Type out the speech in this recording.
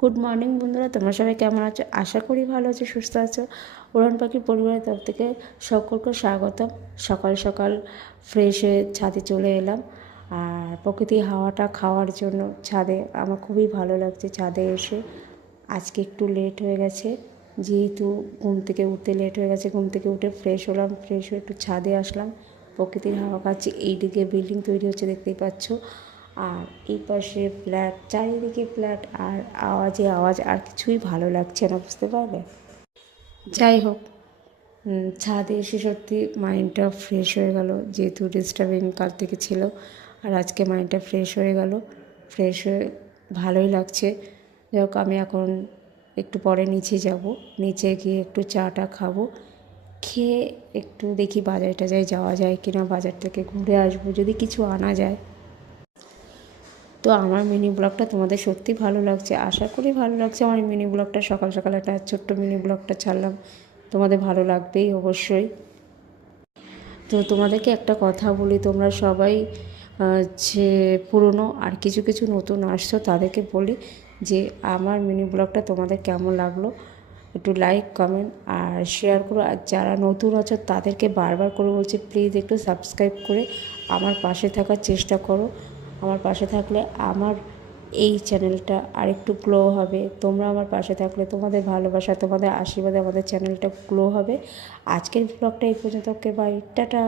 Good morning বন্ধুরা, তোমরা সবাই কেমন আছো? আশা করি ভালো আছো, সুস্থ আছো। উড়ান পাখির পরিবারের তরফ থেকে সকলকে স্বাগতম। সকাল সকাল ফ্রেশ হয়ে ছাদে চলে এলাম, আর প্রকৃতির হাওয়াটা খাওয়ার জন্য ছাদে আমার খুবই ভালো লাগছে। ছাদে এসে আজকে একটু লেট হয়ে গেছে, যেহেতু ঘুম থেকে উঠতে লেট হয়ে গেছে। ঘুম থেকে উঠে ফ্রেশ হলাম, ফ্রেশ হয়ে একটু ছাদে আসলাম, প্রকৃতির হাওয়া খাচ্ছি। এইদিকে বিল্ডিং তৈরি হচ্ছে, দেখতেই পাচ্ছ। আর এই পাশে ফ্ল্যাট, চারিদিকে ফ্ল্যাট, আর আওয়াজে আওয়াজ, আর কিছুই ভালো লাগছে না, বুঝতে পারলে। যাই হোক, ছাদে এসে সত্যি মাইন্ডটা ফ্রেশ হয়ে গেল, যেহেতু ডিস্টার্বিং কাল থেকে ছিল। আর আজকে মাইন্ডটা ফ্রেশ হয়ে গেল, ফ্রেশ হয়ে ভালোই লাগছে। যাই হোক, আমি এখন একটু পরে নিচে যাব, নিচে গিয়ে একটু চাটা খাবো, খেয়ে একটু দেখি বাজারে টাজারে যাওয়া যায় কিনা, বাজার থেকে ঘুরে আসবো যদি কিছু আনা যায়। তো আমার মিনি ব্লগটা তোমাদের সত্যি ভালো লাগছে, আশা করি ভালো লাগছে। আমার মিনি ব্লগটা সকাল সকাল একটা ছোট্ট মিনি ব্লগটা ছাড়লাম, তোমাদের ভালো লাগবেই অবশ্যই। তো তোমাদেরকে একটা কথা বলি, তোমরা সবাই যে পুরনো আর কিছু কিছু নতুন আসছো, তাদেরকে বলি যে আমার মিনি ব্লগটা তোমাদের কেমন লাগলো একটু লাইক, কমেন্ট আর শেয়ার করো। আর যারা নতুন আছো তাদেরকে বারবার করে বলছি, প্লিজ একটু সাবস্ক্রাইব করে আমার পাশে থাকার চেষ্টা করো। আমার পাশে থাকলে আমার এই চ্যানেলটা আরেকটু গ্লো হবে। তোমরা আমার পাশে থাকলে, তোমাদের ভালোবাসা, তোমাদের আশীর্বাদে আমাদের চ্যানেলটা গ্লো হবে। আজকের ব্লগটা এই পর্যন্ত। ওকে, বাই, টাটা।